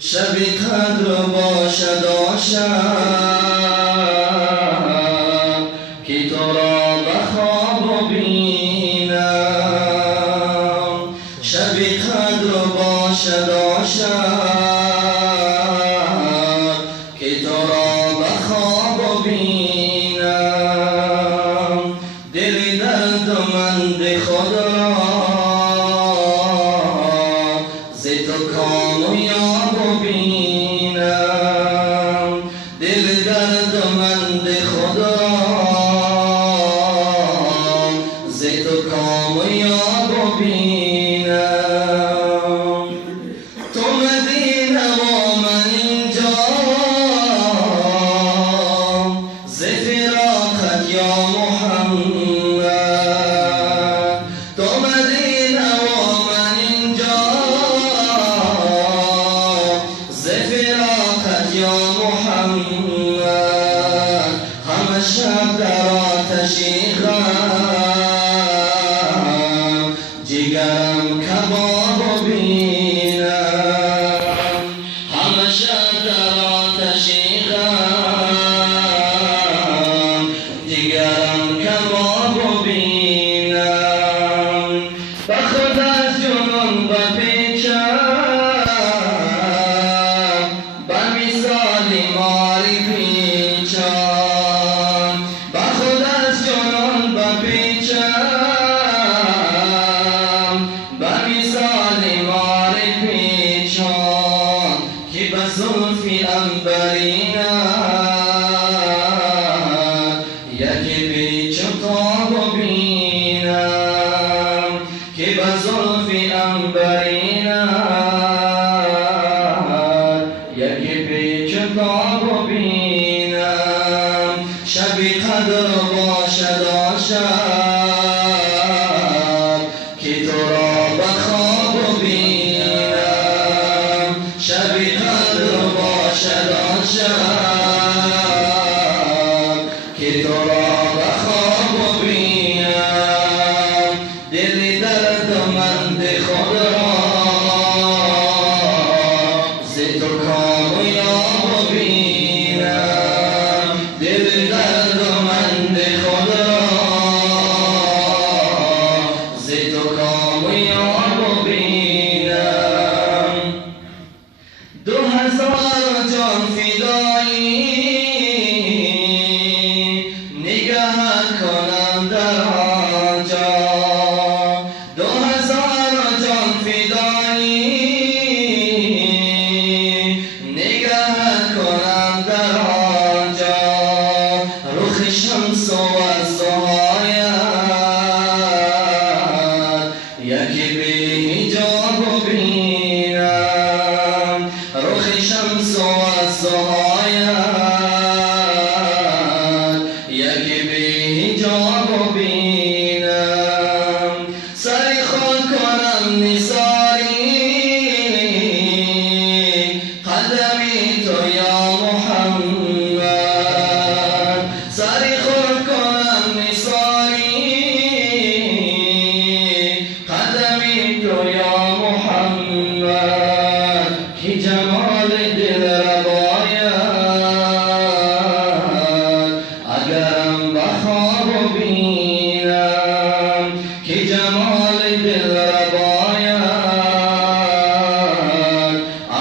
شب قدر باشد آشب که تو را به خواب بینم. شب قدر باشد آشب که تو را به خواب بینم. دل دردمند خود را ز تو کامیاب بینم. دل دردمند خود را ز تو کامیاب بینم. تو مدینه و من اینجا ز فراقت یا محمد. تو مدینه و من اینجا ز فراقت یا محمد. همه شب در آتشی غم جگرم کباب بینم. همه شب در آتشی غم جگرم کباب بینم. به خود از جنون بپیچم به مثال ماری پیچم. به خود از جنون بپیچم به مثال ماری پیچم که به زلف عنبرینم یکی پیچ و تاب بینم. که به زلف عنبرینم یکی پیچ و تاب بینم. شب قدر باشد آشب که تو را به خواب بینم. شب قدر باشد آشب که تو را به خواب بینم. دل دردمند خود را ز تو کامیاب بینم. دل دردمند خود را ز تو کامیاب بینم. 2000 جان فدایی نگاه کنم در آنجا. 2000 جان فدایی نگاه کنم در آنجا. رخ شمس و ضحایت یکی بی حجاب بینم. رخ شمس و ضحایت یکی بی حجاب بینم. سر خود کنم نثاری قدمی تو یا محمد. سر خود کنم نثاری قدمی تو یا محمد. که جمال دل رباید اگرم به خواب بینم. که جمال دل رباید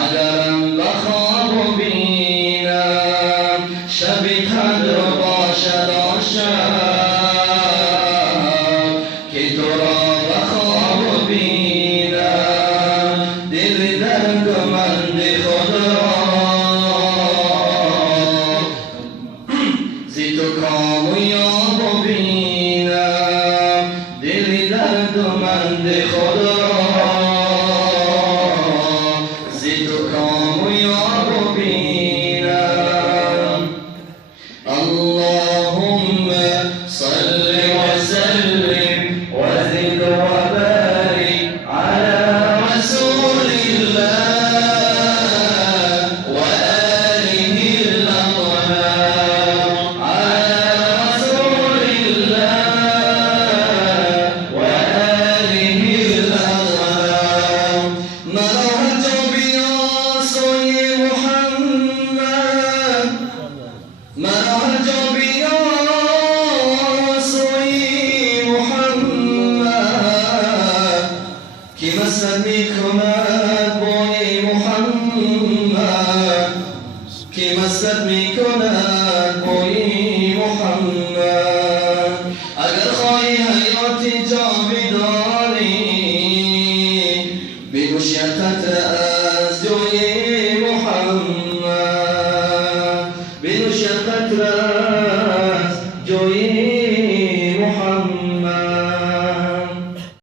اگرم به خواب بینم. شب قدر باشد آشب که تو را به خواب بینم. دل دردمند